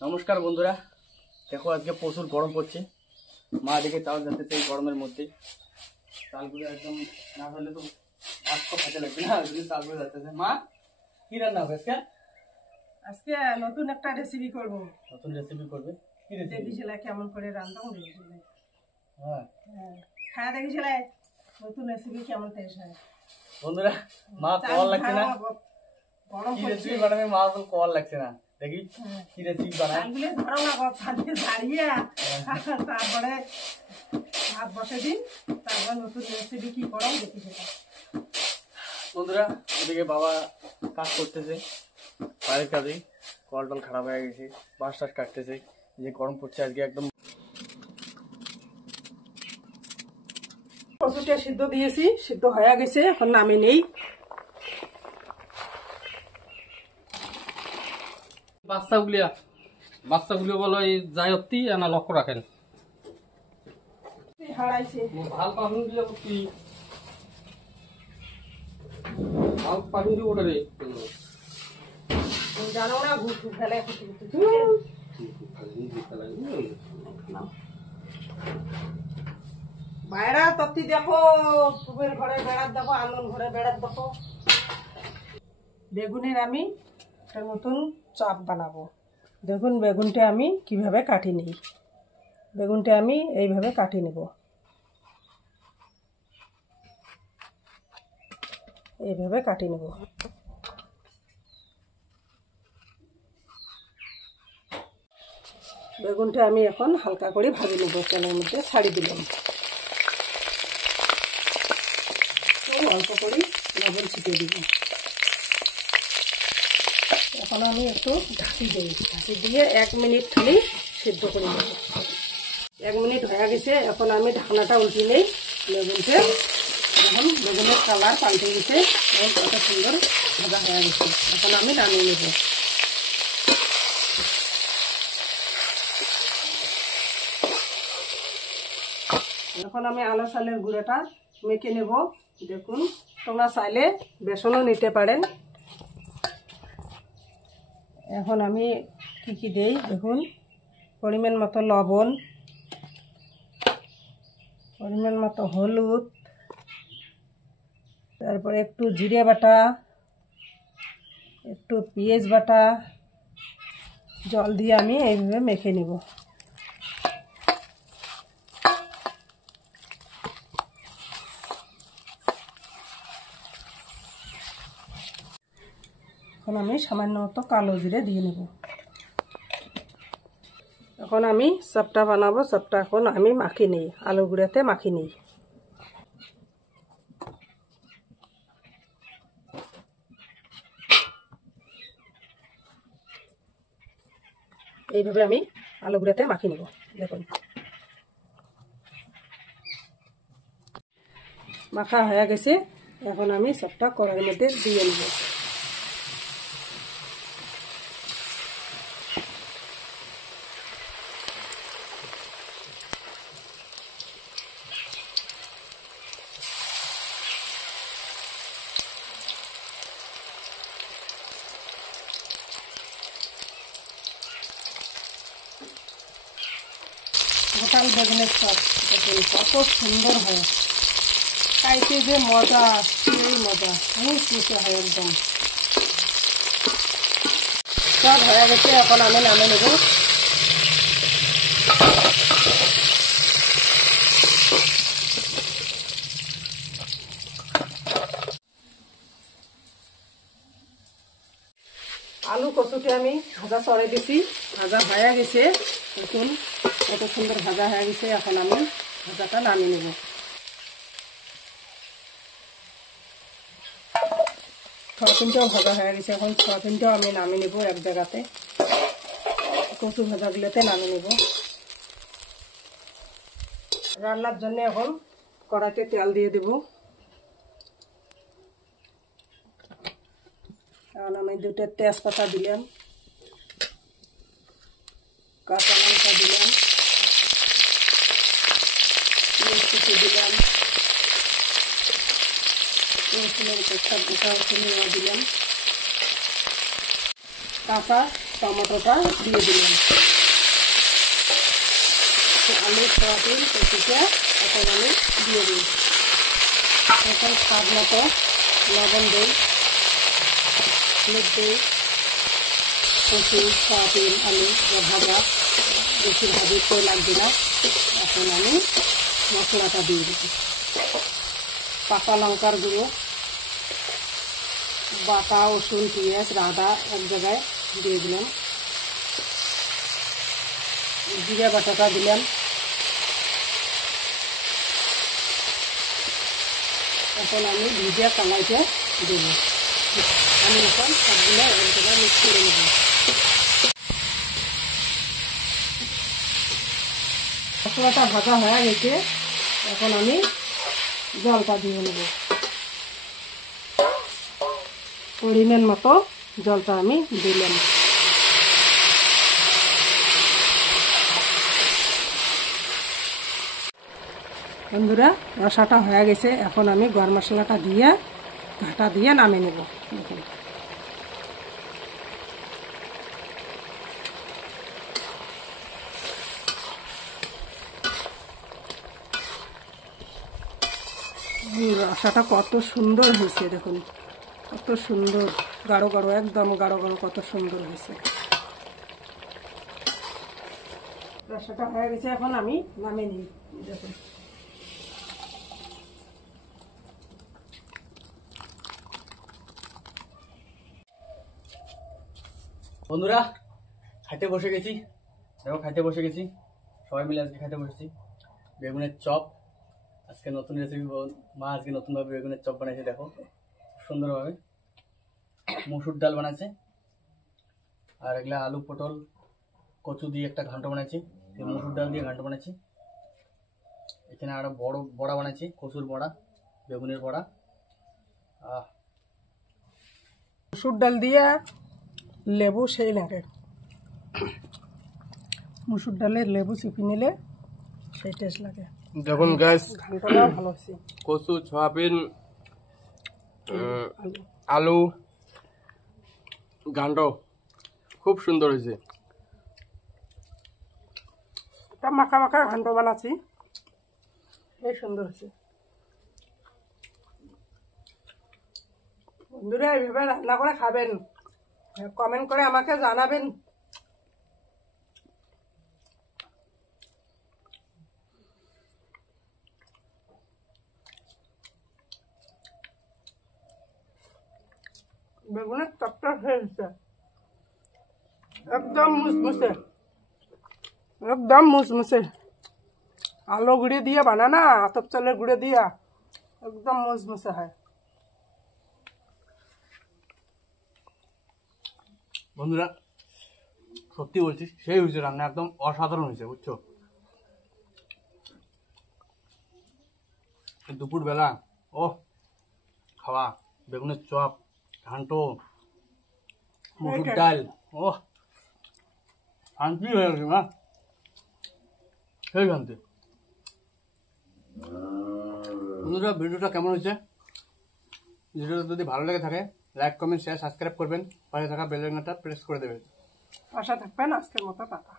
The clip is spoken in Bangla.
নমস্কার বন্ধুরা, দেখো আজকে প্রচুর গরম পড়ছে। মা দিকে চাল যাচ্ছে এই গরমের মধ্যে। চালগুলো একদম না হলে তো ভাত তো খেতে লাগবে না, চালগুলো যাচ্ছে। মা কি রান্না হবে আজকে? আজকে নতুন একটা রেসিপি করব। নতুন রেসিপি করবে? কি রেসিপি? দেখিছিলে কেমন করে রান্নাও দেখিছিলে। হ্যাঁ খাওয়া দেখিছিলে নতুন রেসিপি কেমন টেস্ট হয়। বন্ধুরা, মা কল লাগছে না, গরম কি রেসিপি বানাবে মা তো কল লাগছে না। দেখি কি রেসিপি বানায়। চালগুলো ধরো না গো, চালকে ছাড়িয়ে তারপরে ভাত বসে দিন, তারপর নতুন রেসিপি কি করো দেখি সেটা। বন্ধুরা, এদিকে বাবা কাজ করতেছে, বাড়ির কাজে। কল টল খারাপ হয়ে গেছে, বাঁশ টাস কাটতেছে, যে গরম পড়ছে আজকে একদম। কচুটা সিদ্ধ দিয়েছি, সিদ্ধ হয়ে গেছে, এখন নামে নেই। বাচ্চাগুলো বলো এই যায়ত্তি না লক্ষ্য রাখেন। হারাইছে ভাল পাহুন দিয়ে তুই ভাল পাহুন দিয়ে ওটা রে জানো না, ঘুর ফেলে বাইরা তত্তি দেখো, পুবের ঘরে বেড়াত দেখো, আন্দন ঘরে বেড়াত দেখো। বেগুনের আমি একটা নতুন চপ বানাবো। দেখুন বেগুনটা আমি কিভাবে কাটি নিই। বেগুনটা আমি এইভাবে কাটি নেব, এইভাবে কাটি নেব। বেগুনটা আমি এখন হালকা করে ভাজি নেব, তেলের মধ্যে ছাড়ি দিলাম। অল্প করে লবণ ছিটিয়ে দিব। এখন আমি একটু ঢাকি দিই, ঢাকি দিয়ে 1 মিনিট খালি সিদ্ধ করে নেব। 1 মিনিট হয়ে গেছে, এখন আমি ঢাকনাটা উল্টে নেই। বেগুনটা এখন বেগুনের কালার পাল্টে গেছে, এখন কত সুন্দর ভাজা হয়ে গেছে। এখন আমি নামিয়ে নেব। এখন আমি আলো চালের গুঁড়োটা মেখে নেব। দেখুন, তোমরা চাইলে বেসনও নিতে পারেন। এখন আমি কি দেই দেখুন, পরিমাণ মতো লবণ, পরিমাণ মতো হলুদ, তারপরে একটু জিরে বাটা, একটু পেঁয়াজ বাটা, জল দিয়ে আমি এইভাবে মেখে নেব। এখন আমি সামান্য মতো কালো জিরে দিয়ে নেব। এখন আমি চপটা বানাবো। চপটা এখন আমি মাখি নিই, আলু গুঁড়াতে মাখি নিই। এইভাবে আমি আলু গুঁড়াতে মাখি নেব। দেখুন মাখা হয়ে গেছে, এখন আমি চপটা কড়াইয়ের মধ্যে দিয়ে নেব। গোটাল বেগুনের চপ, দেখুন কত সুন্দর হয়, খাইতে যে মজা, সেই মজা, মুচমুচে হয় একদম। সব হয়ে গেছে, এখন আমি নামে নেব। আলু কচুতে আমি ভাজা চড়াই দিছি, ভাজা হয়ে গেছে। দেখুন কত সুন্দর ভাজা হয়ে গেছে, এখন আমি ভাজাটা নামিয়ে নেব। সয়াবিনটাও ভাজা হয়ে গেছে, এখন সয়াবিনটাও আমি নামিয়ে নেব এক জায়গাতে, কচু ভাজাগুলোতে নামিয়ে নেব। রান্নার জন্য এখন কড়াইতে তেল দিয়ে দেব। এখন আমি 2টা তেজপাতা দিলাম, কাঁচা লঙ্কা দিলাম, পেঁয়াজ কুচি দিলাম, রসুনের গোটা গোটা রসুন দিলাম, কাঁচা টমেটোটা দিয়ে দিলাম। আলু সয়াবিন কচুটা এখন আমি দিয়ে দিই। এখন স্বাদ মতো লবণ দিই, হলুদ দিই, কচু সয়াবিন আলু ভাজা বেশি ভাজিতে লাগবে না। এখন আমি মশলাটা দিয়ে দিই। কাঁচা লঙ্কার গুঁড়ো, বাটা রসুন পেঁয়াজ আদা এক জায়গায় দিয়ে দিলাম, জিরা বাটাটা দিলাম। এখন আমি ভিজা কলাইতে দেবো। আমি এখন সবগুলো এক জায়গায় মিক্স করে নেব। মশলাটা ভাজা হয়ে গেছে, এখন আমি জলটা দিয়ে নেব। পরিমাণ মতো জলটা আমি দিলাম। বন্ধুরা রসাটা হয়ে গেছে, এখন আমি গরম মশলাটা দিয়ে ঘাটা দিয়ে নামিয়ে নেব। দেখুন রসাটা কত সুন্দর হয়েছে, দেখুন কত সুন্দর গাঢ় গাঢ়, একদম গাঢ় গাঢ়, কত সুন্দর হয়েছে। রসাটা হয়ে গেছে, এখন আমি নামিয়ে নিই। দেখুন বন্ধুরা খাইতে বসে গেছি, দেখো খাইতে বসে গেছি, সবাই মিলে আজকে খাইতে বসেছি। বেগুনের চপ, আজকে নতুন রেসিপি, মা আজকে নতুনভাবে বেগুনের চপ বানাইছে, দেখো খুব সুন্দরভাবে। মসুর ডাল বানাইছে, আর এগুলা আলু পটল কচু দিয়ে একটা ঘান্ট বানাইছি, মসুর ডাল দিয়ে ঘান্ট বানাইছি। এখানে আরো বড় বড়া বানাইছি, কচুর বড়া, বেগুনের বড়া। মসুর ডাল দিয়ে লেবু সেই লাগে, মসুর ডালের লেবু চিপি নিলে সেই টেস্ট লাগে। দেখুন গাইস, ঘান্টটা ভালো হয়েছে। কচু সয়াবিন আলু ঘান্ট খুব সুন্দর হয়েছে। এটা মাখা মাখা ঘান্ট বানাচ্ছি, এই সুন্দর হয়েছে। বন্ধুরা এইভাবে রান্না করে খাবেন, কমেন্ট করে আমাকে জানাবেন। বেগুনের চপটা হয়েছে একদম মুসমুসে, একদম মুসমুসে। আলু গুঁড়ে দিয়ে বানানা, আতপ চালের গুঁড়ে দিয়া একদম মুসমুসে হয়। বন্ধুরা সত্যি বলছি, সেই হয়েছে রান্না, একদম অসাধারণ হয়েছে, বুঝছো। দুপুর বেলা ও খাওয়া বেগুনের চপ, ঘান্ট, মসুর ডাল, ও শান্তি হয়ে গেছে না, সেই শান্তি। বন্ধুরা ভিডিওটা কেমন হয়েছে, ভিডিওটা যদি ভালো লেগে থাকে লাইক কমেন্ট শেয়ার সাবস্ক্রাইব করবেন, পাশে থাকা বেল আইকনটা প্রেস করে দেবেন। আশা থাকবেন। আজকের মতো টাটা।